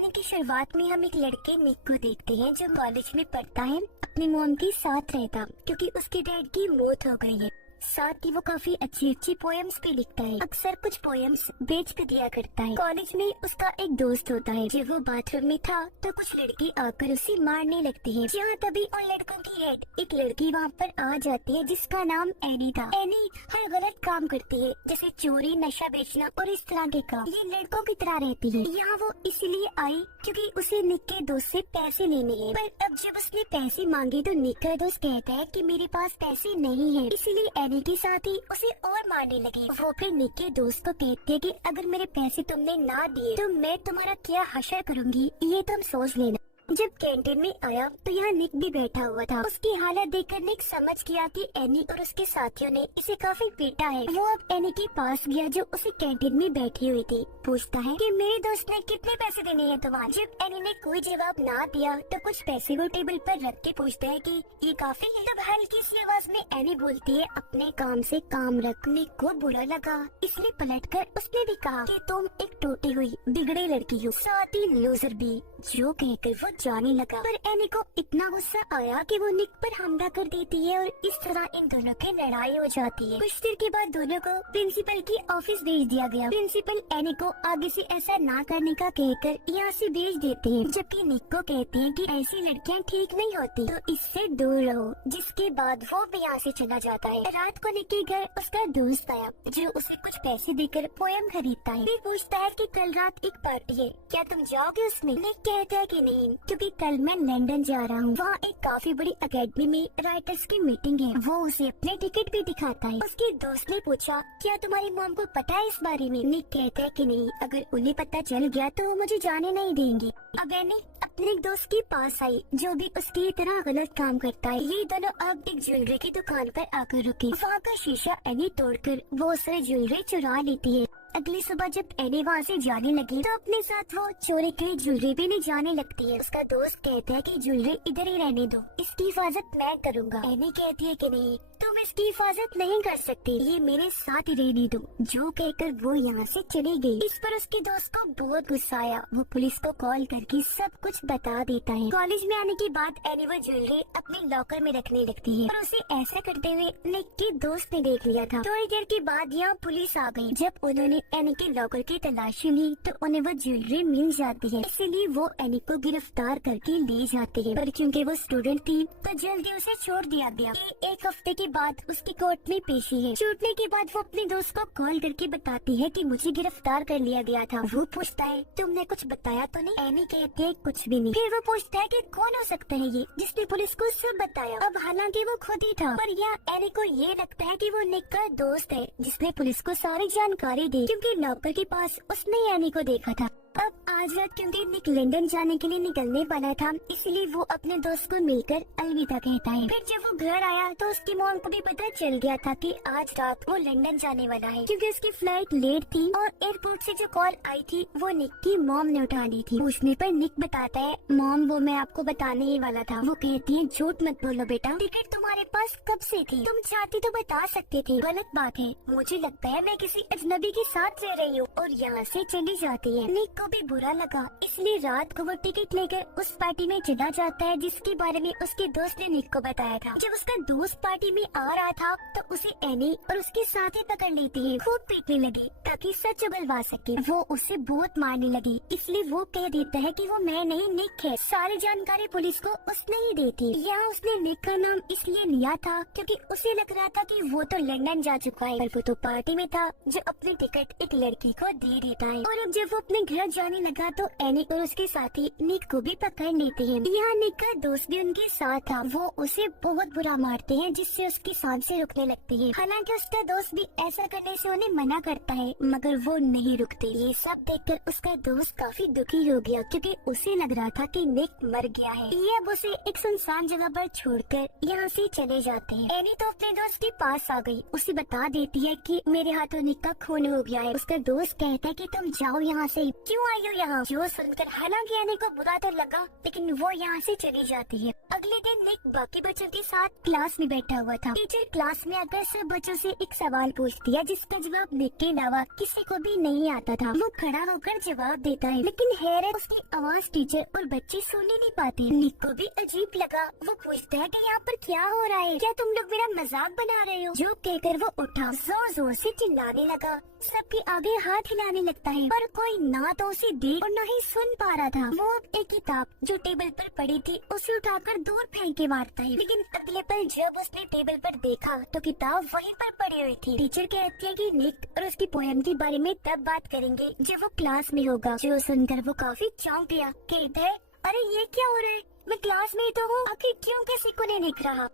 कहानी की शुरुआत में हम एक लड़के निक को देखते हैं जो कॉलेज में पढ़ता है, अपनी मॉम के साथ रहता क्योंकि उसके डैड की मौत हो गई है। साथ ही वो काफी अच्छी अच्छी पोएम्स भी लिखता है, अक्सर कुछ पोएम्स बेच भी दिया करता है। कॉलेज में उसका एक दोस्त होता है। जब वो बाथरूम में था तो कुछ लड़के आकर उसे मारने लगती है। जहाँ तभी उन लड़कों की हेड एक लड़की वहाँ पर आ जाती है जिसका नाम एनी था। एनी हर गलत काम करती है, जैसे चोरी, नशा बेचना और इस तरह के काम। ये लड़कों की तरह रहती है। यहाँ वो इसलिए आई क्योंकि उसे निक के दोस्त से पैसे लेने हैं। पर अब जब उसने पैसे मांगे तो निक का दोस्त कहता है कि मेरे पास पैसे नहीं है, इसीलिए एनी के साथ ही उसे और मारने लगे। वो फिर निक के दोस्त को कहते हैं कि अगर मेरे पैसे तुमने ना दिए तो मैं तुम्हारा क्या हशर करूंगी, ये तुम सोच लेना। जब कैंटीन में आया तो यहाँ निक भी बैठा हुआ था। उसकी हालत देखकर निक समझ गया कि एनी और उसके साथियों ने इसे काफी पीटा है। वो अब एनी के पास गया जो उसे कैंटीन में बैठी हुई थी। पूछता है कि मेरे दोस्त ने कितने पैसे देने हैं तुम्हारे। जब एनी ने कोई जवाब ना दिया तो कुछ पैसे को टेबल पर रख के पूछता है कि ये काफी है। तब हल्की सी आवाज में एनी बोलती है अपने काम से काम रख। निक को बुरा लगा, इसलिए पलटकर उसने भी कहा कि तुम एक टूटी हुई बिगड़े लड़की हो, साथ ही लूजर भी। जो कहकर वो जाने लगा, पर एनी को इतना गुस्सा आया कि वो निक पर हमला कर देती है और इस तरह इन दोनों की लड़ाई हो जाती है। कुछ देर के बाद दोनों को प्रिंसिपल की ऑफिस भेज दिया गया। प्रिंसिपल एनी को आगे से ऐसा ना करने का कहकर यहाँ से भेज देते हैं, जबकि निक को कहते हैं कि ऐसी लड़कियाँ ठीक नहीं होती तो इससे दूर रहो। जिसके बाद वो भी यहाँ से चला जाता है। रात को निक के घर उसका दोस्त आया जो उसे कुछ पैसे देकर पोएम खरीदता है। फिर पूछता है कि कल रात एक पार्टी है, क्या तुम जाओगे उसमें। निक कहता है कि नहीं, क्योंकि कल मैं लंदन जा रहा हूँ। वहाँ एक काफी बड़ी अकेडमी में राइटर्स की मीटिंग है। वो उसे अपने टिकट भी दिखाता है। उसके दोस्त ने पूछा क्या तुम्हारी मॉम को पता है इस बारे में। निक कहता है कि नहीं, अगर उन्हें पता चल गया तो वो मुझे जाने नहीं देंगे। अब एनी अपने एक दोस्त के पास आई जो भी उसकी तरह गलत काम करता है। ये दोनों अब एक ज्वेलरी की दुकान पर आकर रुके। वहाँ का शीशा एनी तोड़कर वो सारी ज्वेलरी चुरा लेती है। अगली सुबह जब एनी वहाँ से जाने लगी तो अपने साथ वो चोरी की ज्वेलरी भी ले जाने लगती है। उसका दोस्त कहता है कि ज्वेलरी इधर ही रहने दो, इसकी हिफाजत मैं करूँगा। एनी कहती है कि नहीं, तुम इसकी हिफाजत नहीं कर सकती, ये मेरे साथ ही रहने दो। जो कहकर वो यहाँ से चली गई। इस पर उसके दोस्त को बहुत गुस्सा आया। वो पुलिस को कॉल करके सब कुछ बता देता है। कॉलेज में आने के बाद एनी वो ज्वेलरी अपने लॉकर में रखने लगती है, और उसे ऐसा करते हुए निक के दोस्त ने देख लिया था। थोड़ी देर के बाद यहाँ पुलिस आ गई। जब उन्होंने एनी के लॉकर की तलाशी ली तो उन्हें वो ज्वेलरी मिल जाती है, इसीलिए वो एनी को गिरफ्तार करके ले जाते हैं। पर क्योंकि वो स्टूडेंट थी तो जल्दी उसे छोड़ दिया गया। एक हफ्ते के बाद उसकी कोर्ट में पेशी है। छूटने के बाद वो अपने दोस्त को कॉल करके बताती है कि मुझे गिरफ्तार कर लिया गया था। वो पूछता है तुमने कुछ बताया तो नहीं। एनी कहती है कुछ भी नहीं। फिर वो पूछता है कि कौन हो सकता है ये जिसने पुलिस को सब बताया। अब हालांकि वो खुद ही था, पर यहाँ एनी को ये लगता है कि वो निक का दोस्त है जिसने पुलिस को सारी जानकारी दी, क्योंकि लॉकर के पास उसने एनी को देखा था। अब आज रात क्योंकि निक लंदन जाने के लिए निकलने वाला था, इसलिए वो अपने दोस्त को मिलकर अलविदा कहता है। फिर जब वो घर आया तो उसकी मॉम को भी पता चल गया था कि आज रात वो लंदन जाने वाला है, क्योंकि उसकी फ्लाइट लेट थी और एयरपोर्ट से जो कॉल आई थी वो निक की मॉम ने उठा ली थी। पूछने पर निक बताता है मॉम वो मैं आपको बताने ही वाला था। वो कहती है झूठ मत बोलो बेटा, टिकट तुम्हारे पास कब से थी, तुम चाहती तो बता सकते थे। गलत बात है, मुझे लगता है मैं किसी अजनबी के साथ रह रही हूँ, और यहाँ से चली जाती है। निक को भी बुरा लगा, इसलिए रात को वो टिकट लेकर उस पार्टी में चला जाता है जिसके बारे में उसके दोस्त ने निक को बताया था। जब उसका दोस्त पार्टी में आ रहा था तो उसे एनी और उसके साथी पकड़ लेती है। खूब पीटने लगी ताकि सच उगलवा सके। वो उसे बहुत मारने लगी, इसलिए वो कह देता है कि वो मैं नहीं निक है। सारी जानकारी पुलिस को उसने ही दी थी। यहाँ उसने निक का नाम इसलिए लिया था क्योंकि उसे लग रहा था कि वो तो लंदन जा चुका है, पर वो तो पार्टी में था जो अपनी टिकट एक लड़की को दे देता है। और अब जब वो अपने घर जाने लगा तो एनी और उसके साथी निक को भी पकड़ लेते हैं। यहाँ निक का दोस्त भी उनके साथ था। वो उसे बहुत बुरा मारते हैं जिससे उसकी सांसें रुकने लगती है। हालांकि उसका दोस्त भी ऐसा करने से उन्हें मना करता है, मगर वो नहीं रुकते। ये सब देखकर उसका दोस्त काफी दुखी हो गया क्योंकि उसे लग रहा था कि निक मर गया है। ये अब उसे एक सुनसान जगह पर छोड़कर यहाँ से चले जाते हैं। एनी तो अपने दोस्त के पास आ गई। उसे बता देती है कि मेरे हाथों निक का खून हो गया है। उसका दोस्त कहता है कि तुम जाओ यहाँ से, क्यों आई हो यहाँ यहाँ, जो सुनकर हालांकि एनी को बुरा तो लगा, लेकिन वो यहाँ से चली जाती है। अगले दिन निक बाकी बच्चों के साथ क्लास में बैठा हुआ था। टीचर क्लास में आकर सब बच्चों से एक सवाल पूछती है, जिसका जवाब निक के अलावा किसी को भी नहीं आता था। वो खड़ा होकर जवाब देता है, लेकिन हैरत उसकी आवाज टीचर और बच्चे सुन नहीं पाते। निक को भी अजीब लगा। वो पूछता है कि यहाँ पर क्या हो रहा है, क्या तुम लोग मेरा मजाक बना रहे हो? जो कहकर वो उठा, जोर जोर से चिल्लाने लगा, सबके आगे हाथ हिलाने लगता है, पर कोई ना तो उसे देख और ना ही सुन पा रहा था। वो एक किताब जो टेबल पर पड़ी थी उसे उठाकर दूर फेंक के मारता है, लेकिन अगले पल जब उसने टेबल पर देखा तो किताब वहीं पर पड़ी हुई थी। टीचर कहती है कि निक और उसकी पोएम के बारे में तब बात करेंगे जब वो क्लास में होगा। जो सुनकर वो काफी चौंक गया। कहता है, अरे ये क्या हो रहा है, मैं क्लास में ही तो हूँ, आखिर क्यों किसी को नहीं दिख रहा?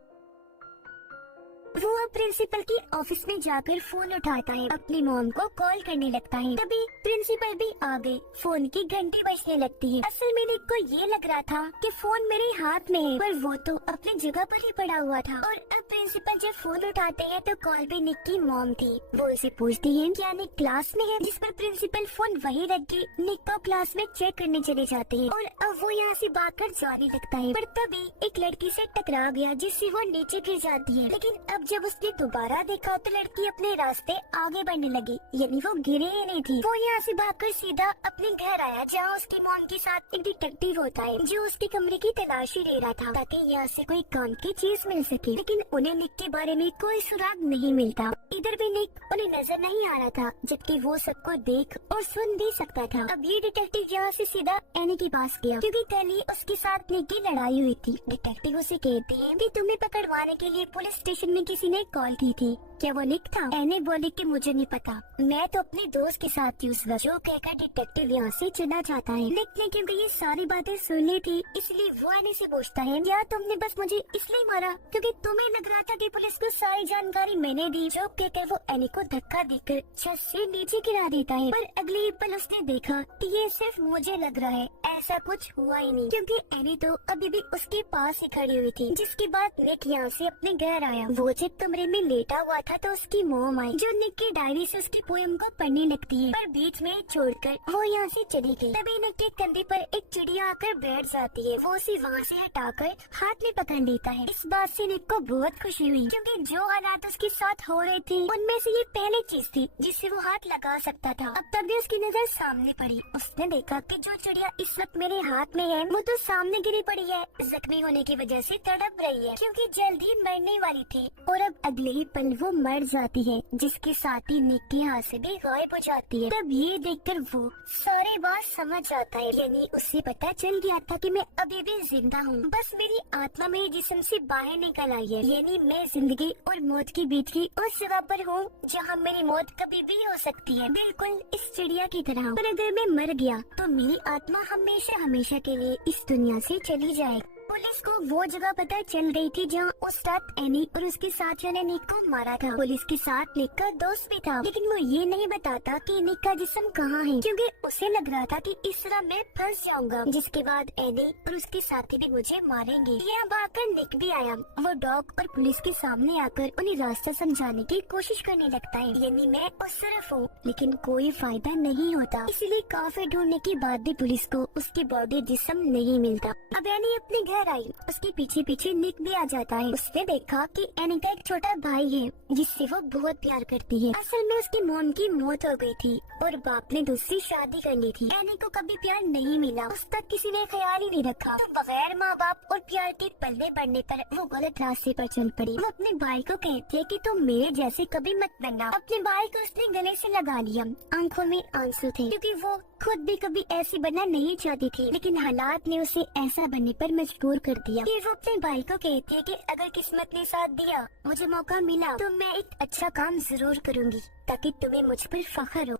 वो अब प्रिंसिपल के ऑफिस में जाकर फोन उठाता है, अपनी मॉम को कॉल करने लगता है। तभी प्रिंसिपल भी आ गए। फोन की घंटी बजने लगती है। असल में निक को ये लग रहा था कि फोन मेरे हाथ में है, पर वो तो अपनी जगह पर ही पड़ा हुआ था। और अब प्रिंसिपल जब फोन उठाते हैं तो कॉल भी निक की मॉम थी। वो उसे पूछती है क्या निक क्लास में है, जिस पर प्रिंसिपल फोन वहीं रख के निक को क्लास में चेक करने चले जाते हैं। और अब वो यहाँ से भागकर जाने लगता है, पर तभी एक लड़की से टकरा गया, जिससे वो नीचे गिर जाती है। लेकिन अब जब उसने दोबारा देखा तो लड़की अपने रास्ते आगे बढ़ने लगी, यानी वो गिरे ही नहीं थी। वो यहाँ से भागकर सीधा अपने घर आया, जहाँ उसकी मॉम के साथ एक डिटेक्टिव होता है, जो उसके कमरे की तलाशी ले रहा था ताकि यहाँ से कोई काम की चीज मिल सके। लेकिन उन्हें निक के बारे में कोई सुराग नहीं मिलता। इधर भी निक उन्हें नजर नहीं आ रहा था, जबकि वो सबको देख और सुन भी सकता था। अब ये डिटेक्टिव यहाँ से सीधा एनी के पास गया, क्योंकि कल ही उसके साथ निक की लड़ाई हुई थी। डिटेक्टिव उसे कहती है कि तुम्हें पकड़वाने के लिए पुलिस स्टेशन में किसी ने कॉल की थी, क्या वो निक था? एनी बोली कि मुझे नहीं पता, मैं तो अपने दोस्त के साथ थी उस वक्त। जो कहकर डिटेक्टिव यहाँ से चला जाता है। निक ने क्योंकि ये सारी बातें सुन ली थी, इसलिए वो एनी से पूछता है, क्या तुमने बस मुझे इसलिए मारा क्योंकि तुम्हें लग रहा था कि पुलिस को सारी जानकारी मैंने दी? जो कहकर वो एनी को धक्का देकर छत से नीचे गिरा देता है। पर अगले ही पल उसने देखा कि ये सिर्फ मुझे लग रहा है, ऐसा कुछ हुआ ही नहीं, क्योंकि एनी तो अभी भी उसके पास ही खड़ी हुई थी। जिसके बाद निक यहाँ से अपने घर आया। वो जब कमरे में लेटा हुआ था तो उसकी मॉम आई, जो निक की डायरी से उसकी पोएम को पढ़ने लगती है, पर बीच में छोड़कर वो यहाँ से चली गई। तभी निक के कंधे पर एक चिड़िया आकर बैठ जाती है। वो उसे वहाँ से हटाकर हाथ में पकड़ लेता है। इस बात से निक को बहुत खुशी हुई, क्योंकि जो हालात उसके साथ हो रहे थे उनमें से ये पहली चीज थी जिससे वो हाथ लगा सकता था। अब तभी उसकी नजर सामने पड़ी। उसने देखा कि जो चिड़िया इस वक्त मेरे हाथ में है वो तो सामने गिरी पड़ी है, जख्मी होने की वजह से तड़प रही है, क्योंकि जल्द ही मरने वाली थी। और अब अगले ही पल वो मर जाती है, जिसके साथ ही निक के हाथ से भी गायब हो जाती है। तब ये देखकर वो सारी बात समझ जाता है, यानी उसे पता चल गया था कि मैं अभी भी जिंदा हूँ, बस मेरी आत्मा मेरे जिस्म से बाहर निकल आई है, यानी मैं जिंदगी और मौत के बीच की उस जगह पर हूँ जहाँ मेरी मौत कभी भी हो सकती है, बिल्कुल इस चिड़िया की तरह। पर अगर मैं मर गया तो मेरी आत्मा हमेशा हमेशा के लिए इस दुनिया से चली जाएगी। पुलिस को वो जगह पता चल गई थी जहाँ उस रात एनी और उसके साथियों ने निक को मारा था। पुलिस के साथ निक का दोस्त भी था, लेकिन वो ये नहीं बताता कि निक का जिस्म कहाँ है, क्योंकि उसे लग रहा था कि इस तरह मैं फंस जाऊंगा, जिसके बाद एनी और उसके साथी भी मुझे मारेंगे। यहाँ भागकर निक भी आया। वो डॉग और पुलिस के सामने आकर उन्हें रास्ता समझाने की कोशिश करने लगता है, यानी मैं उस तरफ हूँ, लेकिन कोई फायदा नहीं होता। इसलिए काफी ढूंढने के बाद भी पुलिस को उसकी बॉडी जिस्म नहीं मिलता। अब एनी अपने घर आई। उसके पीछे पीछे निक भी आ जाता है। उसने देखा कि एनी का एक छोटा भाई है, जिससे वो बहुत प्यार करती है। असल में उसकी मॉम की मौत हो गई थी और बाप ने दूसरी शादी कर ली थी। एनी को कभी प्यार नहीं मिला, उस तक किसी ने ख्याल ही नहीं रखा। तो बगैर माँ बाप और प्यार के पल्ले बढ़ने पर वो गलत रास्ते पर चल पड़ी। वो अपने भाई को कहती है कि तुम मेरे जैसे कभी मत बनना। अपने भाई को उसने गले से लगा लिया। आंखों में आंसू थे, क्योंकि वो खुद भी कभी ऐसी बनना नहीं चाहती थी, लेकिन हालात ने उसे ऐसा बनने पर मजबूर कर दिया। फिर वो अपने भाई को कहती है कि अगर किस्मत ने साथ दिया, मुझे मौका मिला, तो मैं एक अच्छा काम जरूर करूंगी ताकि तुम्हें मुझ पर फख्र हो।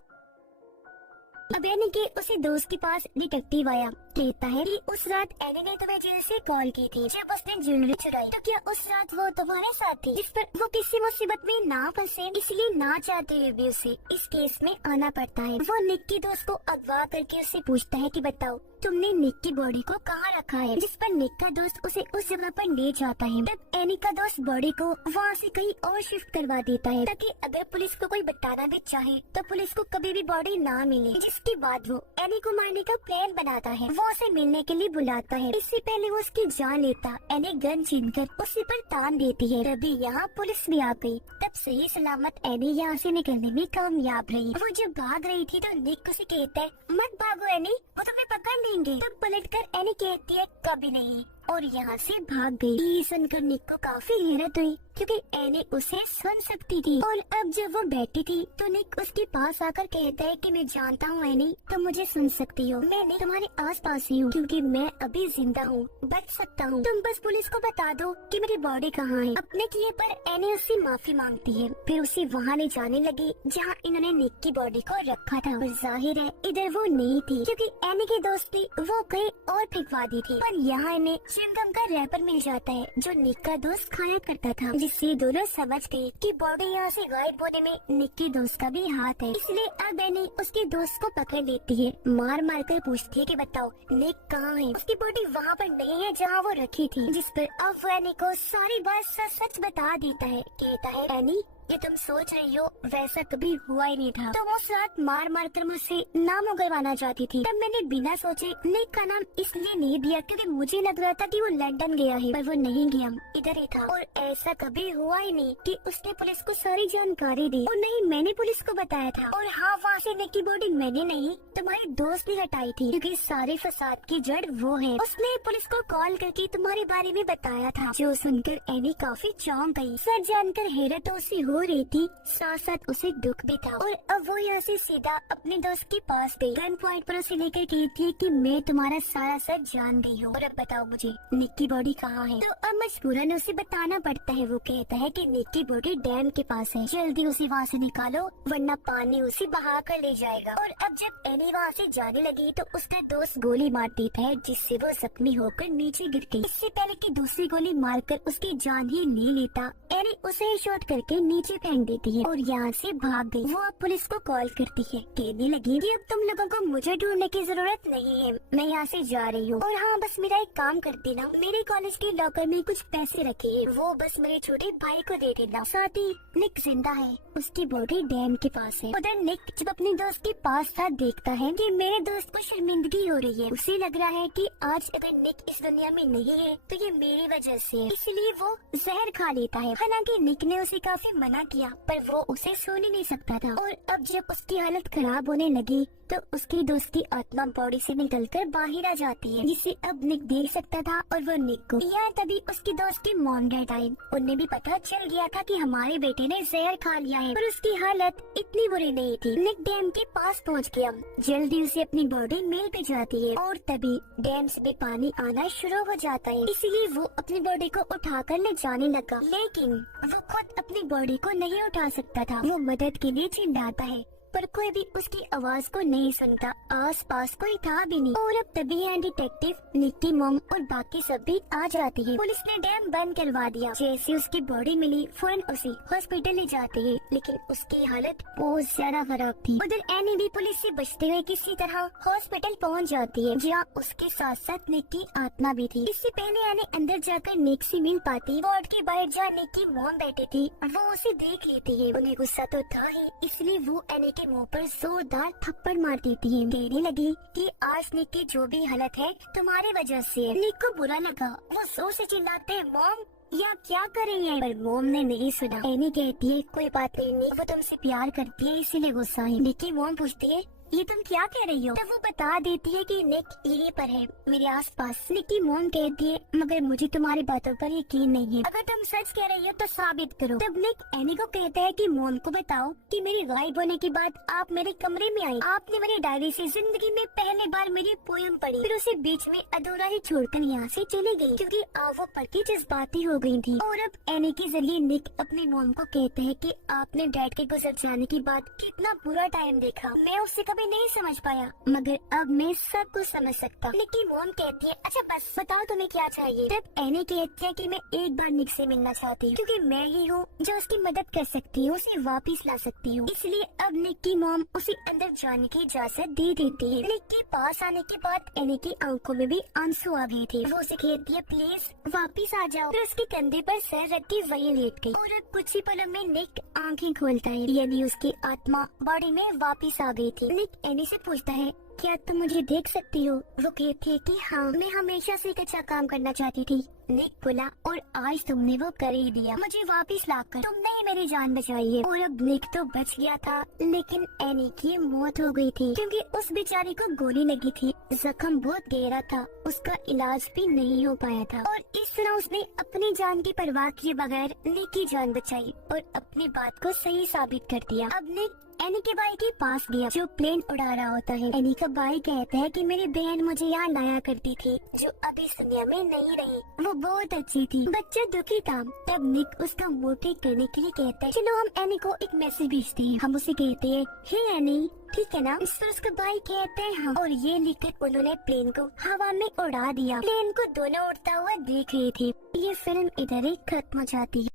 अब एनी के उसे दोस्त के पास डिटेक्टिव आया। कहता है कि उस रात एनी ने तुम्हें जेल से कॉल की थी जब उसने ज्वेलरी चुराई, तो क्या उस रात वो तुम्हारे साथ थी? जिस पर वो किसी मुसीबत में ना फंसे, इसलिए ना चाहते हुए भी उसे इस केस में आना पड़ता है। वो निक के दोस्त को अगवा करके उससे पूछता है कि बताओ तुमने निक की बॉडी को कहाँ रखा है? जिस पर निक का दोस्त उसे उस जगह पर ले जाता है। तब एनी का दोस्त बॉडी को वहाँ से कहीं और शिफ्ट करवा देता है, ताकि अगर पुलिस को कोई बताना भी चाहे तो पुलिस को कभी भी बॉडी ना मिले। जिसके बाद वो एनी को मारने का प्लान बनाता है। वो उसे मिलने के लिए बुलाता है। इससे पहले वो उसकी जान लेता, एनी गन छीनकर उसी पर तान देती है। तभी यहाँ पुलिस भी आ गई। तब सही सलामत एनी यहाँ से निकलने में कामयाब रही। वो जब भाग रही थी तो निक उसे कहता है, मत भागो एनी, वो तुम्हें पकड़ लेंगे। तब पलटकर एनी कहती है, कभी नहीं, और यहाँ से भाग गई। ये सुनकर निक को काफी हैरत हुई, क्योंकि एनी उसे सुन सकती थी। और अब जब वो बैठी थी तो निक उसके पास आकर कहता है कि मैं जानता हूँ एनी, तुम मुझे सुन सकती हो। मैं तुम्हारे आस पास ही हूँ, क्योंकि मैं अभी जिंदा हूँ, बच सकता हूँ। तुम बस पुलिस को बता दो कि मेरी बॉडी कहाँ है। अपने किए पर एनी उससे माफी मांगती है। फिर उसे वहाँ ले जाने लगी जहाँ इन्होंने निक की बॉडी को रखा था। और जाहिर है इधर वो नहीं थी, क्योंकि एनी की दोस्त थी वो कहीं और फेंकवा दी थी। पर यहाँ इन्हें च्युइंगम का रैपर मिल जाता है जो निक का दोस्त खाया करता था, जिससे दोनों समझ गए कि बॉडी यहाँ से गायब होने में निक के दोस्त का भी हाथ है। इसलिए अब एनी उसके दोस्त को पकड़ लेती है, मार मार कर पूछती है कि बताओ निक कहाँ है। उसकी बॉडी वहाँ पर नहीं है जहाँ वो रखी थी। जिस पर अब वो एनी को सारी बात सच सच बता देता है। कहता है, एनी ये तुम सोच रही हो वैसा कभी हुआ ही नहीं था। तुम उस रात मार मार कर मुझसे नाम उगलवाना चाहती थी। तब मैंने बिना सोचे निक का नाम इसलिए नहीं दिया क्योंकि मुझे लग रहा था कि वो लंदन गया है, पर वो नहीं गया, इधर ही था। और ऐसा कभी हुआ ही नहीं कि उसने पुलिस को सारी जानकारी दी, और नहीं मैंने पुलिस को बताया था। और हाँ, वहाँ से निक की बॉडी मैंने नहीं तुम्हारी दोस्त ने हटाई थी, क्योंकि सारे फसाद की जड़ वो है। उसने पुलिस को कॉल करके तुम्हारे बारे में बताया था। जो सुनकर एनी काफी चौंक गई। सच जानकर हैरत उसे हो रही थी, साथ साथ उसे दुख भी था। और अब वो यहाँ से सीधा अपने दोस्त के पास गई। गन पॉइंट पर उसे लेकर कहती है कि मैं तुम्हारा सारा सच जान गई हूँ, और अब बताओ मुझे निक की बॉडी कहाँ है। तो अब मजबूरन उसे बताना पड़ता है। वो कहता है कि निक की बॉडी डैम के पास है, जल्दी उसे वहाँ से निकालो वरना पानी उसे बहा कर ले जाएगा। और अब जब एनी वहाँ से जाने लगी तो उसका दोस्त गोली मार देता है, जिससे वो जख्मी होकर नीचे गिर गई। इससे पहले कि दूसरी गोली मारकर उसकी जान ही ले लेता, एनी उसे शॉट करके नीचे फेंक देती है और यहाँ से भाग गई। वो अब पुलिस को कॉल करती है, कहने लगी कि अब तुम लोगों को मुझे ढूंढने की जरूरत नहीं है, मैं यहाँ से जा रही हूँ। और हाँ, बस मेरा एक काम कर देना, मेरे कॉलेज के लॉकर में कुछ पैसे रखे हैं, वो बस मेरे छोटे भाई को दे देना। साथ ही निक जिंदा है, उसकी बॉडी डैम के पास है। उधर निक जब अपने दोस्त के पास था देखता है कि मेरे दोस्त को शर्मिंदगी हो रही है। उसे लग रहा है कि आज अगर निक इस दुनिया में नहीं है तो ये मेरी वजह से है, इसलिए वो जहर खा लेता है। हालांकि निक ने उसे काफी मना किया, पर वो उसे सुन ही नहीं सकता था। और अब जब उसकी हालत खराब होने लगी तो उसके दोस्त की आत्मा बॉडी से निकलकर बाहर आ जाती है, जिसे अब निक देख सकता था। और वो निक को यहाँ तभी उसके दोस्त की मॉम डैड आई। उन्हें भी पता चल गया था कि हमारे बेटे ने जहर खा लिया है, पर उसकी हालत इतनी बुरी नहीं थी। निक डैम के पास पहुँच गया, जल्दी उसे अपनी बॉडी मिल पे जाती है और तभी डैम से भी पानी आना शुरू हो जाता है। इसीलिए वो अपनी बॉडी को उठाकर ले जाने लगा, लेकिन वो खुद अपनी बॉडी को नहीं उठा सकता था। वो मदद के लिए चिल्लाता है, पर कोई भी उसकी आवाज को नहीं सुनता। आस पास कोई था भी नहीं। और अब तभी यहाँ डिटेक्टिव, निक की मॉम और बाकी सब भी आ जाती है। पुलिस ने डैम बंद करवा दिया। जैसे उसकी बॉडी मिली फौरन उसे हॉस्पिटल ले जाते हैं, लेकिन उसकी हालत बहुत ज्यादा खराब थी। उधर एनी भी पुलिस से बचते हुए किसी तरह हॉस्पिटल पहुँच जाती है, जहाँ उसके साथ साथ निक की आत्मा भी थी। इससे पहले एनी अंदर जाकर निक से मिल पाती, वार्ड के बाहर जहाँ निक की मॉम बैठी थी वो उसे देख लेती है। उन्हें गुस्सा तो था ही, इसलिए वो एनी के मुंह पर जोरदार थप्पड़ मार देती है। कहने लगी कि आज निक की जो भी हालत है तुम्हारी वजह से है। निक को बुरा लगा, वो जोर से चिल्लाते हैं, मॉम या क्या कर रही है? पर मोम ने नहीं सुना। एनी कहती है कोई बात नहीं, वो तुमसे प्यार करती है इसीलिए गुस्सा है। निकी मोम पूछती है ये तुम क्या कह रही हो? तब वो बता देती है कि निक यहीं पर है मेरे आसपास। निकी मोम कहती है मगर मुझे तुम्हारी बातों पर यकीन नहीं है, अगर तुम सच कह रही हो तो साबित करो। तब निक एनी को कहता है कि मोम को बताओ कि मेरे गायब होने के बाद आप मेरे कमरे में आई, आपने मेरी डायरी से जिंदगी में पहली बार मेरी पोयम पढ़ी, फिर उसे बीच में अधूरा ही छोड़कर यहाँ से चली गई क्योंकि वो पढ़ के जज्बाती हो गई थी। और अब एनी के जरिए निक अपनी मोम को कहते हैं कि आपने डैड के गुजर जाने के बाद कितना बुरा टाइम देखा, मैं उससे कभी नहीं समझ पाया, मगर अब मैं सब कुछ समझ सकता हूँ। निक की मॉम कहती है, अच्छा बस बताओ तुम्हें क्या चाहिए। तब एनी कहती है कि मैं एक बार निक से मिलना चाहती हूँ, क्योंकि मैं ही हूँ जो उसकी मदद कर सकती हूँ, उसे वापस ला सकती हूँ। इसलिए अब निक की मॉम उसे अंदर जाने की इजाजत दे देती है। निक के पास आने के बाद एनी की आंखों में भी आंसू आ गए थे। वो उसे कहती है, प्लीज वापस आ जाओ। फिर उसके कंधे पर सर रख के वही लेट गई और अब कुछ ही पलों में निक आंखें खोलता है, यानी उसकी आत्मा बॉडी में वापस आ गई थी। निक एनी से पूछता है, क्या तुम मुझे देख सकती हो? वो कहती है कि हाँ, मैं हमेशा से एक अच्छा काम करना चाहती थी। निक बोला, और आज तुमने वो कर ही दिया, मुझे वापस लाकर तुमने ही मेरी जान बचाई है। और अब निक तो बच गया था, लेकिन एनी की मौत हो गई थी, क्योंकि उस बेचारी को गोली लगी थी। जख्म बहुत गहरा था, उसका इलाज भी नहीं हो पाया था, और इस तरह उसने अपनी जान की परवाह किए बगैर निक की जान बचाई और अपनी बात को सही साबित कर दिया। अब निक एनी के भाई के पास गया, जो प्लेन उड़ा रहा होता है। एनी का भाई कहता है कि मेरी बहन मुझे यहाँ लाया करती थी, जो अभी इस दुनिया में नहीं रही। वो बहुत अच्छी थी। बच्चा दुखी था। तब निक उसका मूड ठीक करने के लिए कहता है, चलो हम एनी को एक मैसेज भेजते हैं। हम उसे कहते हैं, हे एनी, ठीक है ना? इस पर उसका भाई कहते हैं हाँ, और ये लिखकर उन्होंने प्लेन को हवा में उड़ा दिया। प्लेन को दोनों उड़ता हुआ देख रहे थे। ये फिल्म इधर ही खत्म हो जाती है।